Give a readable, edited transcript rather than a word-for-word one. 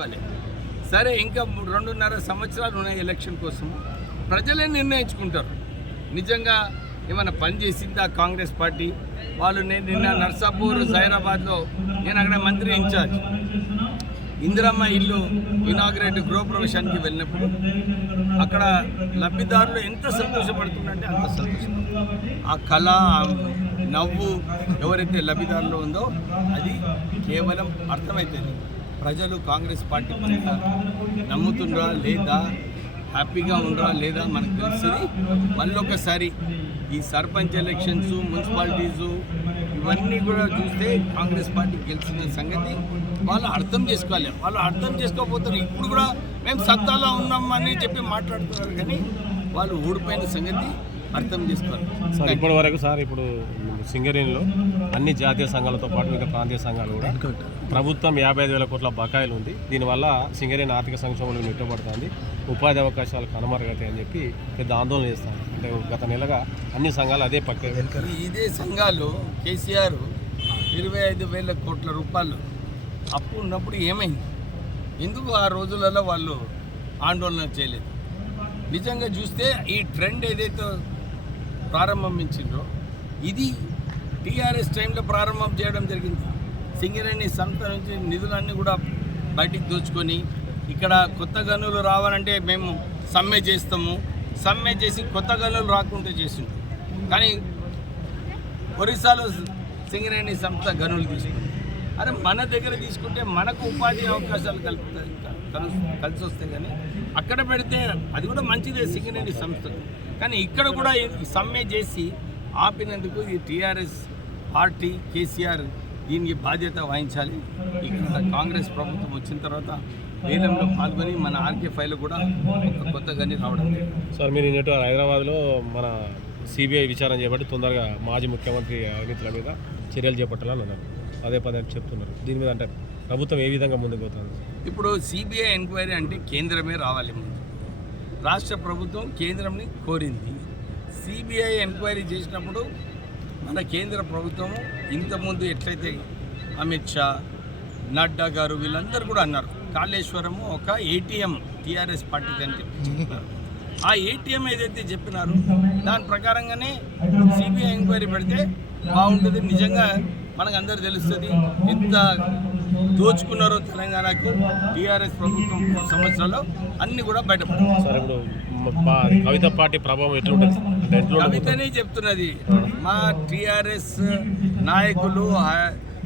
చేసుకోవాలి. సరే ఇంకా 2.5 సంవత్సరాలు ఉన్నాయి ఎలక్షన్ కోసం, ప్రజలే నిర్ణయించుకుంటారు నిజంగా ఏమైనా పని చేసిందా కాంగ్రెస్ పార్టీ. వాళ్ళు నిన్న నర్సాపూర్ జైరాబాద్లో నేను అక్కడ మంత్రి ఇన్ఛార్జ్ ఇందిరమ్మ ఇల్లు ఇనాగ్రేట్ గృహప్రవేశానికి వెళ్ళినప్పుడు అక్కడ లబ్ధిదారులు ఎంత సంతోషపడుతుందంటే అంత సంతోషం. ఆ కళ, నవ్వు ఎవరైతే లబ్ధిదారులు ఉందో అది కేవలం అర్థమవుతుంది ప్రజలు కాంగ్రెస్ పార్టీ నమ్ముతుండ్రా లేదా, హ్యాపీగా ఉండరా లేదా మనకు తెలుస్తుంది. మళ్ళొకసారి ఈ సర్పంచ్ ఎలక్షన్స్, మున్సిపాలిటీసు ఇవన్నీ కూడా చూస్తే కాంగ్రెస్ పార్టీ గెలిచిన సంగతి వాళ్ళు అర్థం చేసుకోవాలి. వాళ్ళు అర్థం చేసుకోకపోతారు. ఇప్పుడు కూడా మేము సత్తాలో ఉన్నామని చెప్పి మాట్లాడుతున్నారు, కానీ వాళ్ళు ఓడిపోయిన సంగతి అర్థం చేసుకోవాలి. సార్ ఇప్పటి వరకు సార్ ఇప్పుడు సింగరేణిలో అన్ని జాతీయ సంఘాలతో పాటు మిగతా ప్రాంతీయ సంఘాలు కూడా ప్రభుత్వం 55,000 కోట్ల బకాయిలు ఉంది. దీనివల్ల సింగరేణి ఆర్థిక సంక్షోభంలో నెట్టబడుతుంది, ఉపాధి అవకాశాలు కనుమరుగతాయి అని చెప్పి పెద్ద ఆందోళన చేస్తాను. అంటే గత నెలగా అన్ని సంఘాలు అదే ఇదే సంఘాలు కేసీఆర్ 25,000 కోట్ల రూపాయలు అప్పు ఉన్నప్పుడు ఏమైంది? ఎందుకు ఆ రోజులలో వాళ్ళు ఆందోళన చేయలేదు? నిజంగా చూస్తే ఈ ట్రెండ్ ఏదైతే ప్రారంభించిందో ఇది టీఆర్ఎస్ టైంలో ప్రారంభం చేయడం జరిగింది. సింగరేణి సంస్థ నుంచి నిధులన్నీ కూడా బయటికి దోచుకొని ఇక్కడ కొత్త గనులు రావాలంటే మేము సమ్మె చేస్తాము, సమ్మె చేసి కొత్త గనులు రాకుంటే చేసింది. కానీ ఒరిస్సాలో సింగరేణి సంస్థ గనులు తీసుకుంది. అరే మన దగ్గర తీసుకుంటే మనకు ఉపాధి అవకాశాలు కలిసి వస్తాయి, కానీ అక్కడ పెడితే అది కూడా మంచిదే సింగరేణి సంస్థకు. కానీ ఇక్కడ కూడా సమ్మె చేసి ఆపినందుకు ఈ టీఆర్ఎస్ పార్టీ కేసీఆర్ దీనికి బాధ్యత వహించాలి. ఇక్కడ కాంగ్రెస్ ప్రభుత్వం వచ్చిన తర్వాత వేలంలో పాల్గొని మన ఆర్కే5లో కూడా ఒక కొత్త గని రావడం. సార్ మీరు నేటి హైదరాబాద్లో మన సిబిఐ విచారణ చేపట్టి తొందరగా మాజీ ముఖ్యమంత్రి అవినీతుల మీద చర్యలు చేపట్టాలని అన్నారు, అదే పదని చెప్తున్నారు. దీని మీద అంటే ప్రభుత్వం ఏ విధంగా ముందుకు పోతుంది? ఇప్పుడు సిబిఐ ఎంక్వైరీ అంటే కేంద్రమే రావాలి. ముందు రాష్ట్ర ప్రభుత్వం కేంద్రంని కోరింది. సిబిఐ ఎంక్వైరీ చేసినప్పుడు మన కేంద్ర ప్రభుత్వము ఇంతకుముందు ఎట్లయితే అమిత్ షా, నడ్డా గారు వీళ్ళందరూ కూడా అన్నారు కాళేశ్వరము ఒక ఏటీఎం టీఆర్ఎస్ పార్టీకి అని చెప్పారు. ఆ ఏటీఎం ఏదైతే చెప్పినారో దాని ప్రకారంగానే సిబిఐ ఎంక్వైరీ పెడితే బాగుంటుంది. నిజంగా మనకు అందరూ తెలుస్తుంది ఎంత దోచుకున్నారో తెలంగాణకు టీఆర్ఎస్ ప్రభుత్వం సంవత్సరాల్లో అన్నీ కూడా బయటపడతాయి. సార్ ఇప్పుడు కవిత పార్టీ ప్రభావం ఎట్లుంటుంది? కవితనే చెప్తున్నది మా టీఆర్ఎస్ నాయకులు